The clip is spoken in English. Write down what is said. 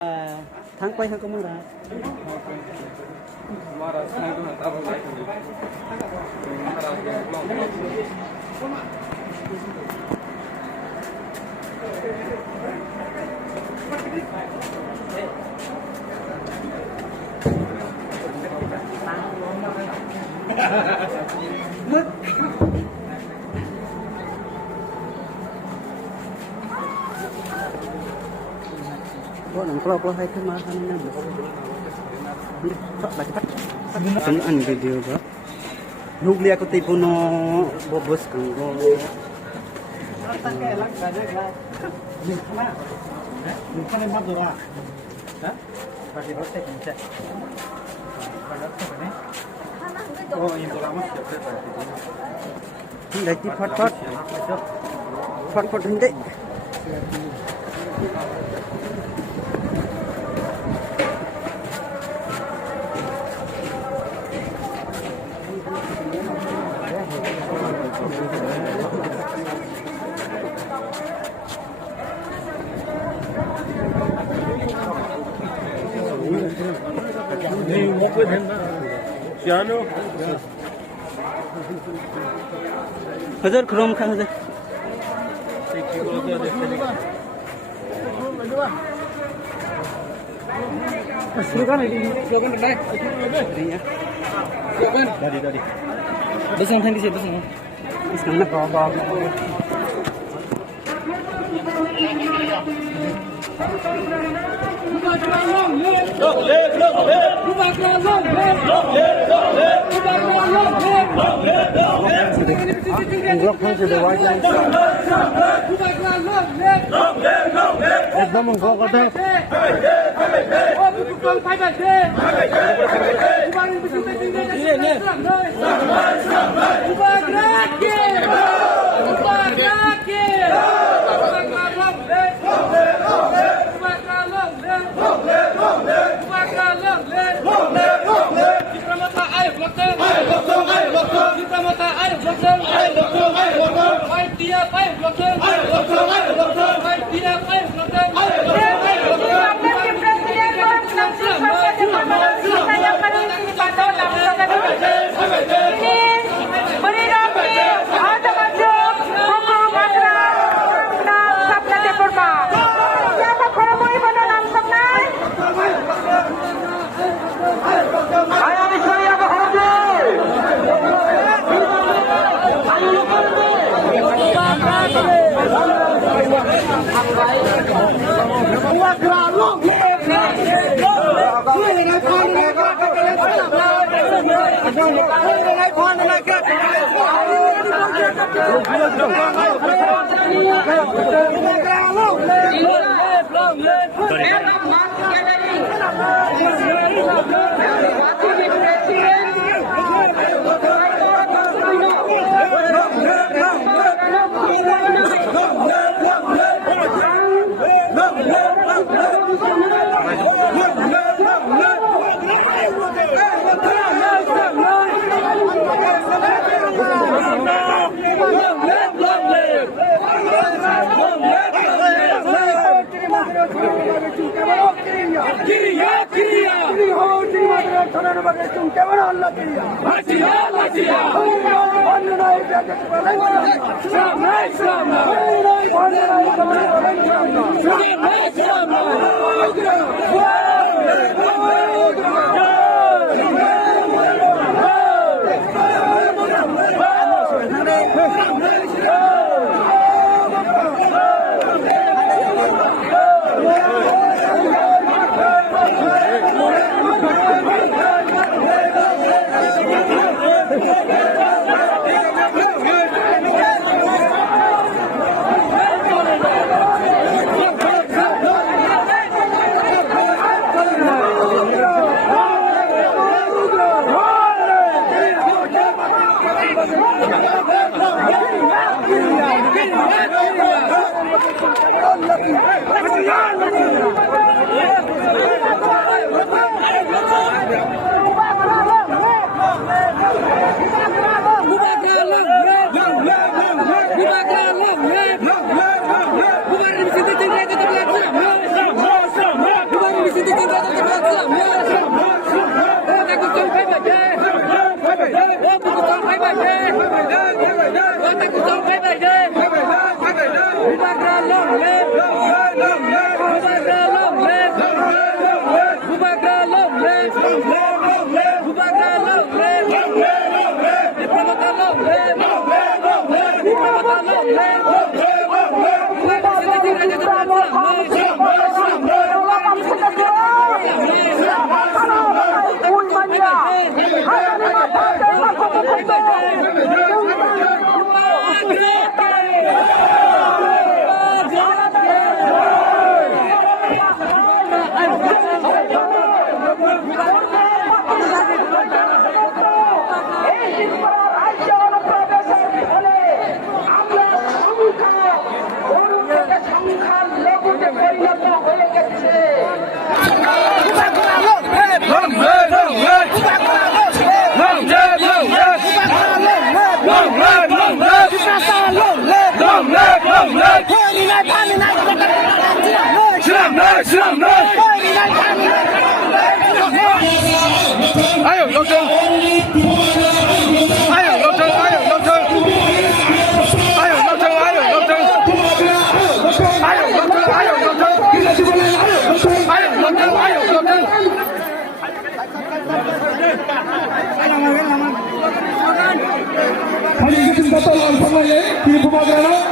tháng quay hơn có mưa ra kalau hai ke mana ni nak? Tak lagi tak. Senang video ba. Nuklia ko tipo no bobos kang go. Tak ke lang kada ka. Ni kana. Ni kana madura. Ha? Pagi rote kinca. Padat ko ni. Oh, ini lama siapa tadi. Hindi ti fat. Fat hindi. Hey, walk with him now. Shiano? Hazar Chrome ka hazar. Slogan baik. Slogan. Dari. Besang thank you besang. Isang na ba. Hãy subscribe cho kênh Ghiền Mì Gõ để không bỏ lỡ